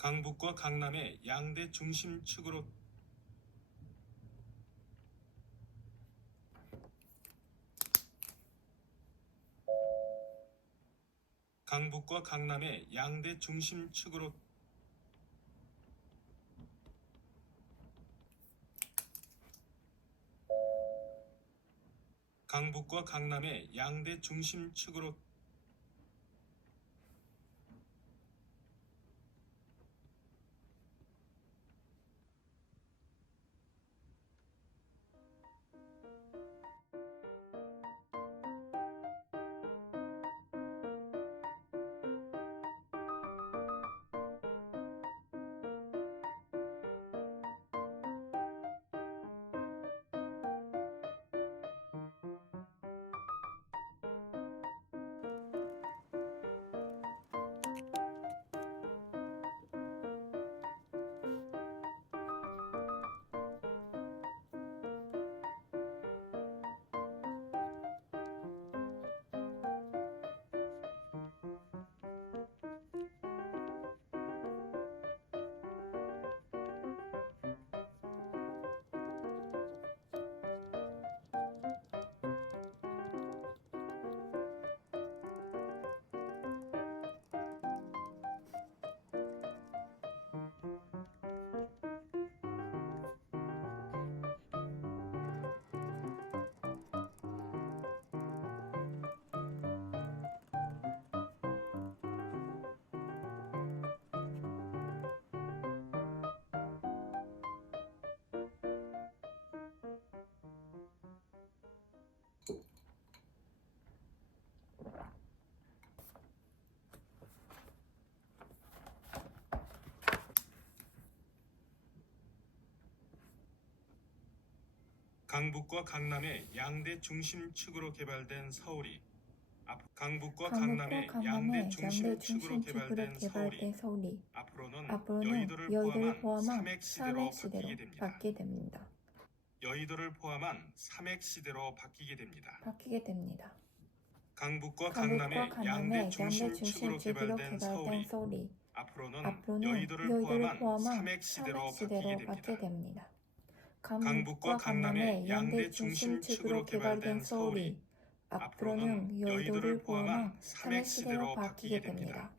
강북과 강남의 양대 중심축으로 강북과 강남의 양대 중심축으로 강북과 강남의 양대 중심축으로 강북과 강남의 양대 중심축으로 개발된 서울이 강북과 강남의 양대 중심축으로 개발된 서울이 앞으로는 여의도를 포함한 삼액시대로 바뀌게 됩니다. 여의도를 포함한 삼액시대로 바뀌게 됩니다. 강북과 강남의 양대 중심축으로 개발된 서울이 앞으로는 여의도를 포함한 삼액시대로 바뀌게 됩니다. 강북과 강남의 양대 중심축으로 개발된 서울이 앞으로는 여의도를 포함한 삼액시대로 바뀌게 됩니다.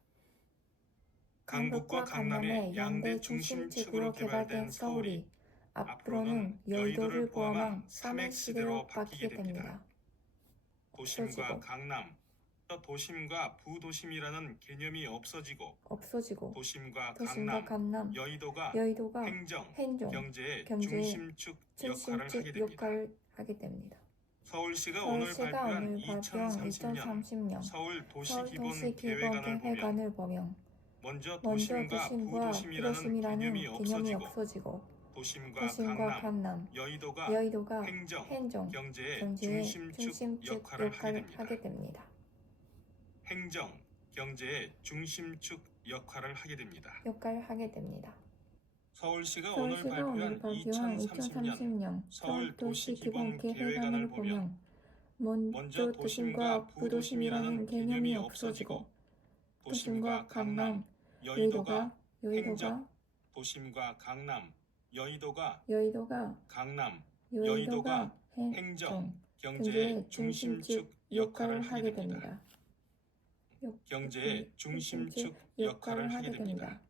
강북과 강남의 양대 중심축으로 개발된 서울이 앞으로는 여의도를 포함한 삼액시대로 바뀌게 됩니다. 도심과 강남, 도심과 부도심이라는 개념이 없어지고 도심과 강남, 여의도가 행정, 경제의 중심축 역할을 하게 됩니다. 서울시가 오늘 발표한 2030년 서울 도시기본계획안을 보면 먼저 도심과 부도심이라는 개념이 없어지고 도심과 강남, 여의도가 행정, 경제의 중심축 역할을 하게 됩니다. 행정, 경제의 중심축 역할을 하게 됩니다. 서울시가 오늘 발표한 2030년 서울 도시기본계획안을 보면 먼저 도심과 부도심이라는 개념이 없어지고 도심과 강남, 여의도가 행정, 도심과 강남, 여의도가 강남, 여의도가 행정, 경제의 중심축 역할을 하게 됩니다. 경제의 중심축 역할을 하게 됩니다.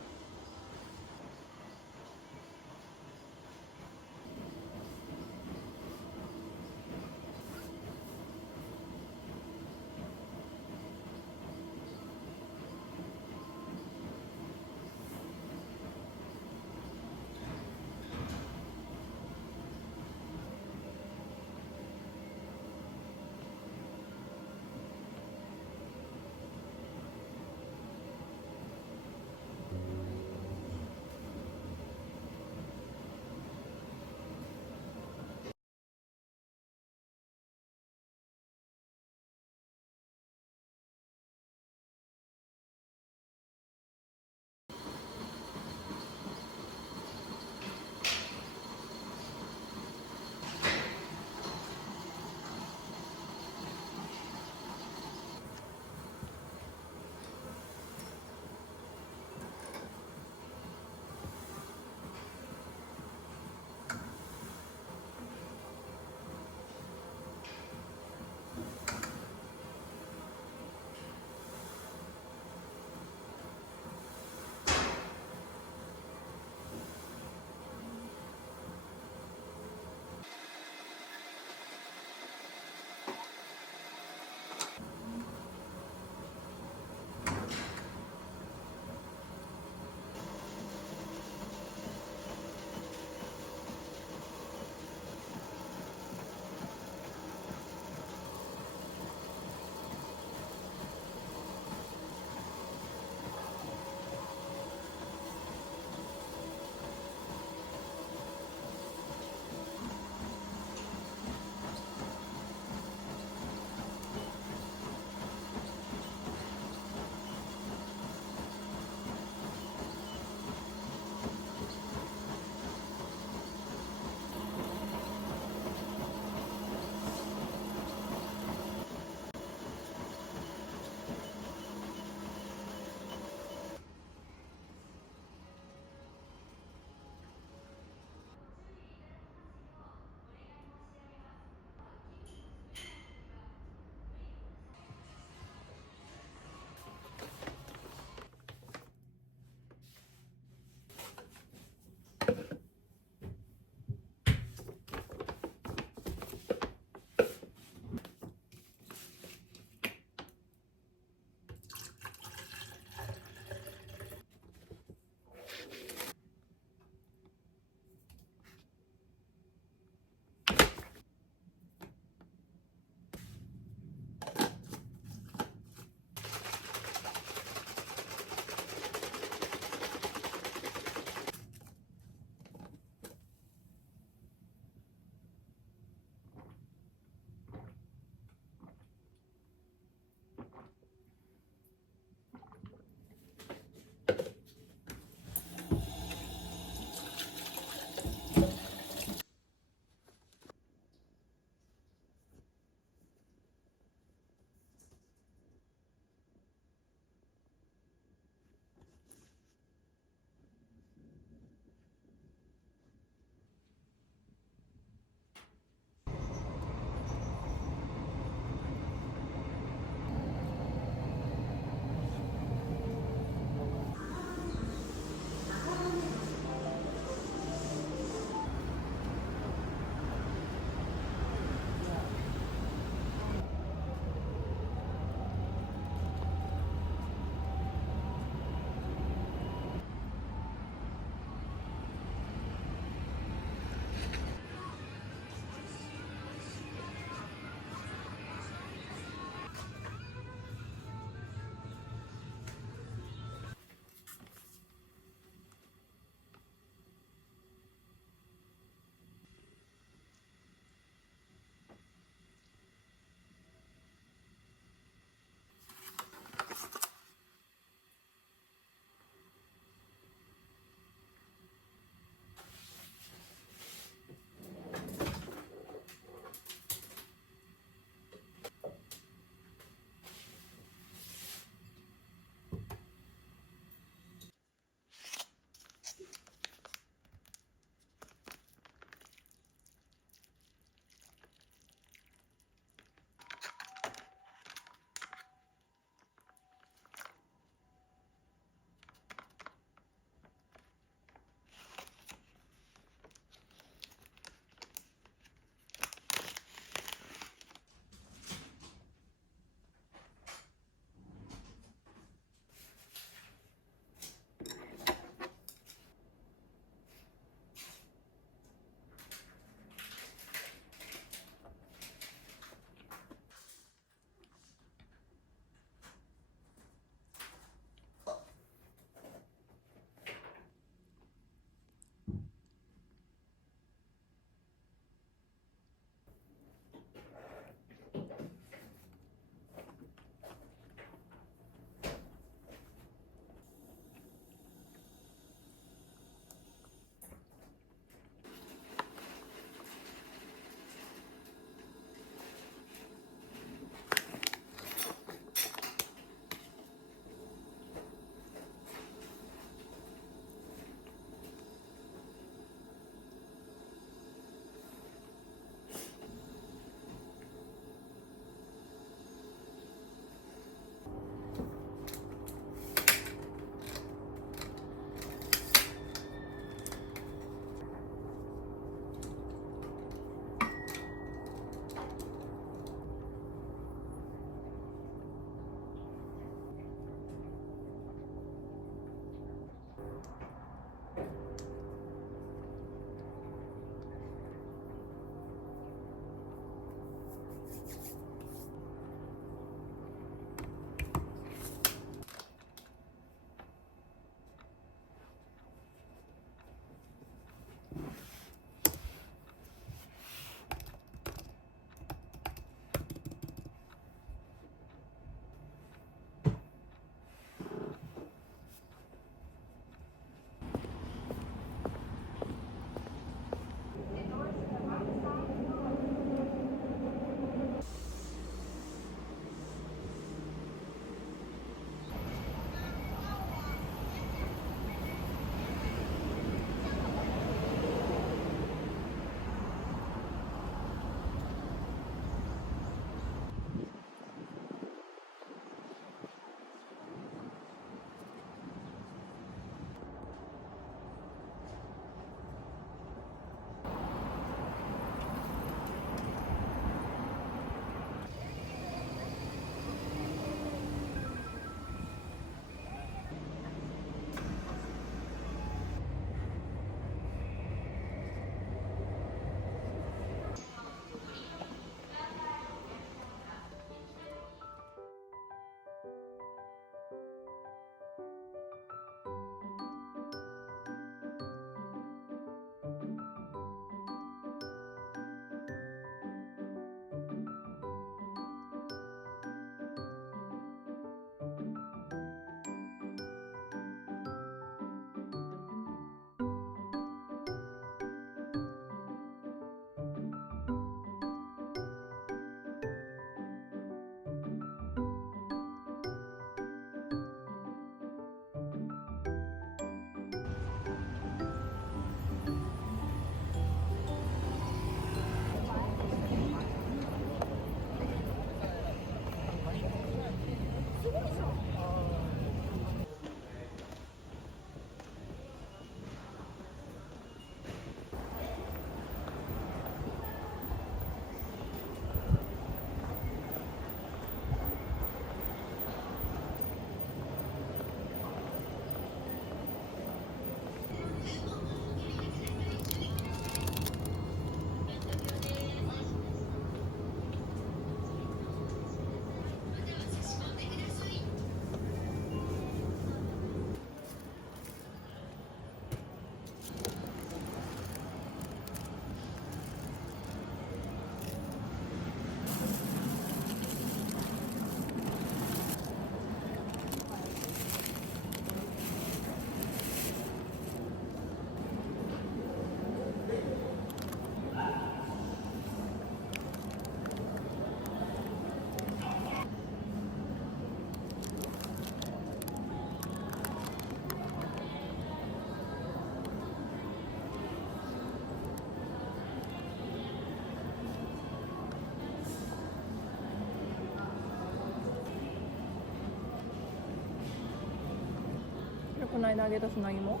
この間あげた砂肝。こ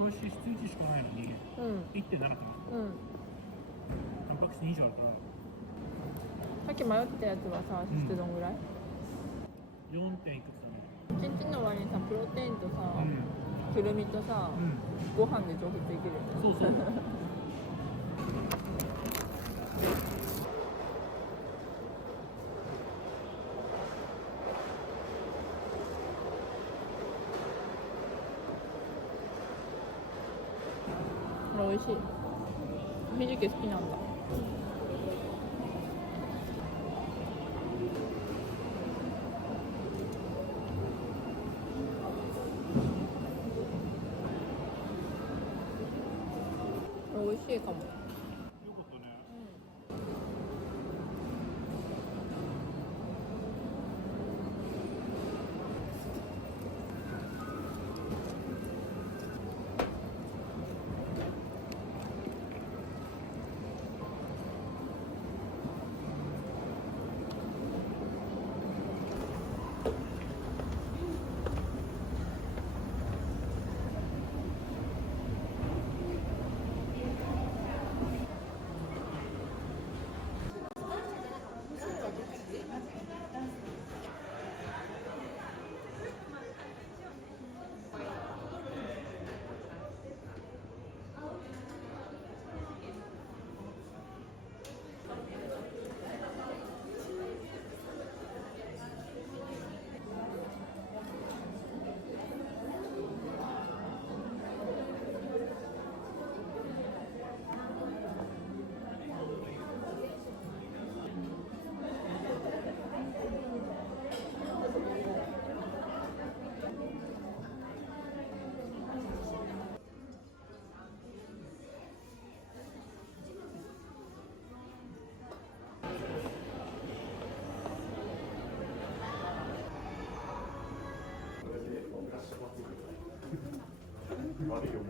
れ脂質1しかないのに、1.7 かな。タンパク質2以上あるから。さっき迷ったやつはさ、脂質どんぐらい4. 点いくつだね。1日の終わりにさ、プロテインとさ、くるみとさ、ご飯で調節できるよね。そうそうこれ美味しい。ひじき好きなんだ。これ美味しいかも。よかったね。悪いよ。